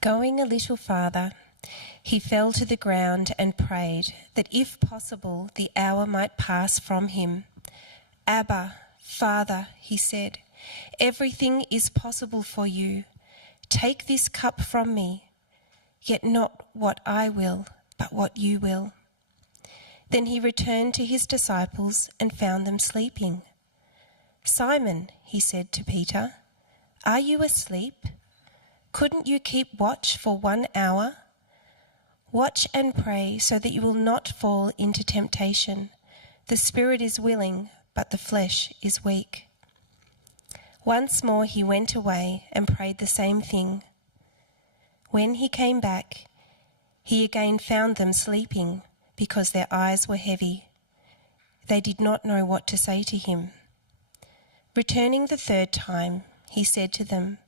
Going a little farther, he fell to the ground and prayed that if possible the hour might pass from him. "Abba, Father," he said, "everything is possible for you. Take this cup from me, yet not what I will, but what you will." Then he returned to his disciples and found them sleeping. "Simon," he said to Peter, "are you asleep? Couldn't you keep watch for 1 hour? Watch and pray so that you will not fall into temptation. The spirit is willing, but the flesh is weak." Once more he went away and prayed the same thing. When he came back, he again found them sleeping because their eyes were heavy. They did not know what to say to him. Returning the third time, he said to them,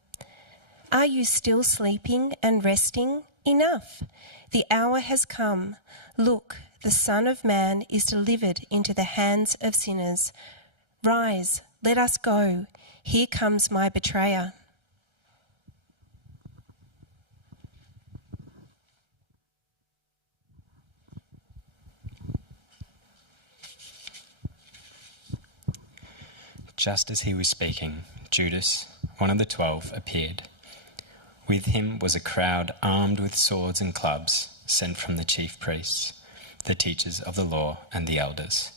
"Are you still sleeping and resting? Enough! The hour has come. Look, the Son of Man is delivered into the hands of sinners. Rise, let us go. Here comes my betrayer." Just as he was speaking, Judas, one of the 12, appeared. With him was a crowd armed with swords and clubs, sent from the chief priests, the teachers of the law, and the elders.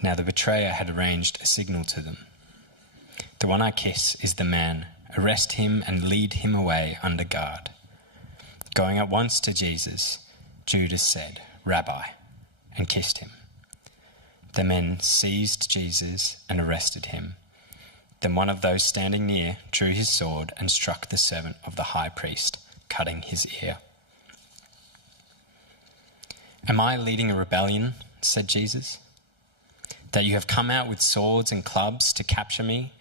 Now the betrayer had arranged a signal to them. "The one I kiss is the man. Arrest him and lead him away under guard." Going at once to Jesus, Judas said, "Rabbi," and kissed him. The men seized Jesus and arrested him. Then one of those standing near drew his sword and struck the servant of the high priest, cutting his ear. "Am I leading a rebellion?" said Jesus. "That you have come out with swords and clubs to capture me?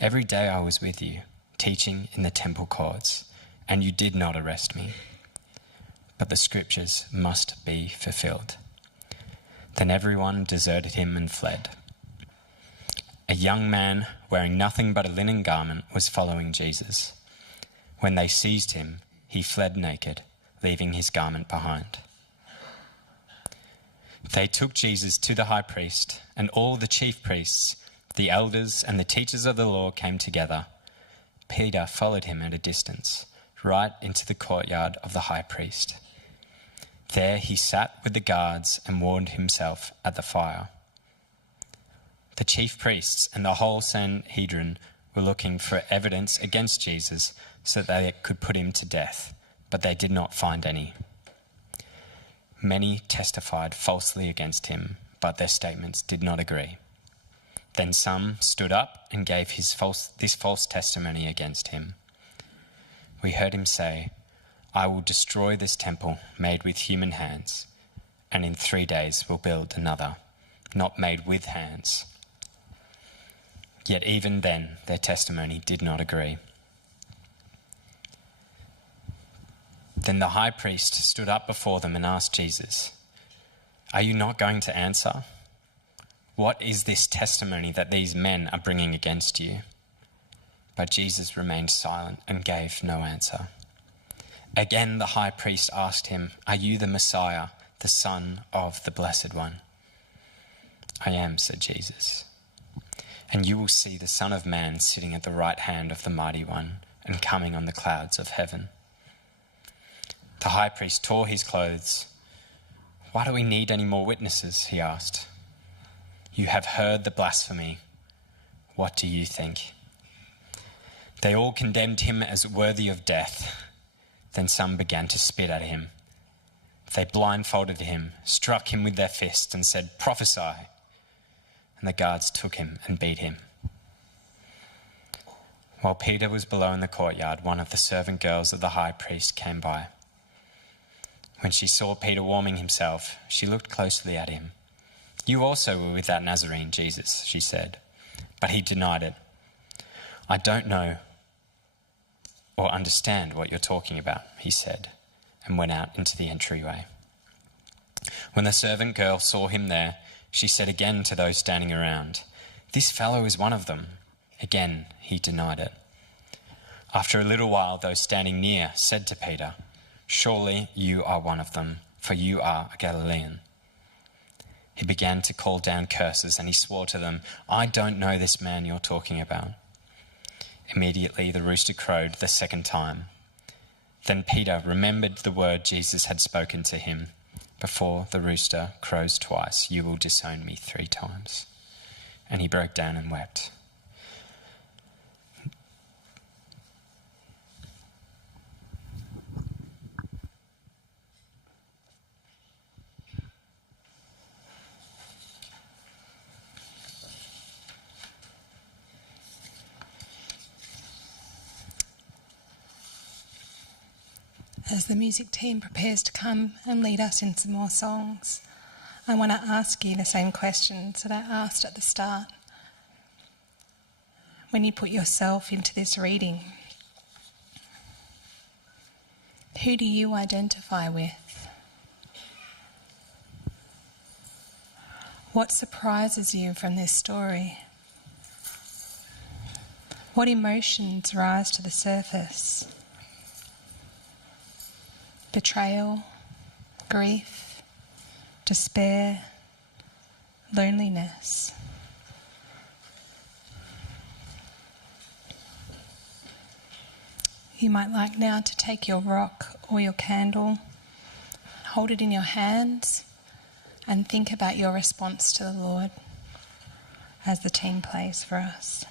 Every day I was with you, teaching in the temple courts, and you did not arrest me. But the scriptures must be fulfilled." Then everyone deserted him and fled. A young man wearing nothing but a linen garment was following Jesus. When they seized him, he fled naked, leaving his garment behind. They took Jesus to the high priest, and all the chief priests, the elders, and the teachers of the law came together. Peter followed him at a distance, right into the courtyard of the high priest. There he sat with the guards and warmed himself at the fire. The chief priests and the whole Sanhedrin were looking for evidence against Jesus so that they could put him to death, but they did not find any. Many testified falsely against him, but their statements did not agree. Then some stood up and gave this false testimony against him. We heard him say, "I will destroy this temple made with human hands, and in 3 days will build another, not made with hands." Yet even then their testimony did not agree. Then the high priest stood up before them and asked Jesus, "Are you not going to answer? What is this testimony that these men are bringing against you?" But Jesus remained silent and gave no answer. Again the high priest asked him, "Are you the Messiah, the Son of the Blessed One?" "I am," said Jesus. "And you will see the Son of Man sitting at the right hand of the Mighty One and coming on the clouds of heaven." The high priest tore his clothes. "Why do we need any more witnesses?" he asked. "You have heard the blasphemy. What do you think?" They all condemned him as worthy of death. Then some began to spit at him. They blindfolded him, struck him with their fists, and said, "Prophesy." And the guards took him and beat him. While Peter was below in the courtyard, one of the servant girls of the high priest came by. When she saw Peter warming himself, she looked closely at him. "You also were with that Nazarene, Jesus," she said. But he denied it. "I don't know or understand what you're talking about," he said, and went out into the entryway. When the servant girl saw him there, she said again to those standing around, "This fellow is one of them." Again, he denied it. After a little while, those standing near said to Peter, "Surely you are one of them, for you are a Galilean." He began to call down curses, and he swore to them, "I don't know this man you're talking about." Immediately the rooster crowed the second time. Then Peter remembered the word Jesus had spoken to him, "Before the rooster crows twice, you will disown me 3 times." And he broke down and wept. As the music team prepares to come and lead us in some more songs, I want to ask you the same questions that I asked at the start. When you put yourself into this reading, who do you identify with? What surprises you from this story? What emotions rise to the surface? Betrayal, grief, despair, loneliness. You might like now to take your rock or your candle, hold it in your hands, and think about your response to the Lord as the team plays for us.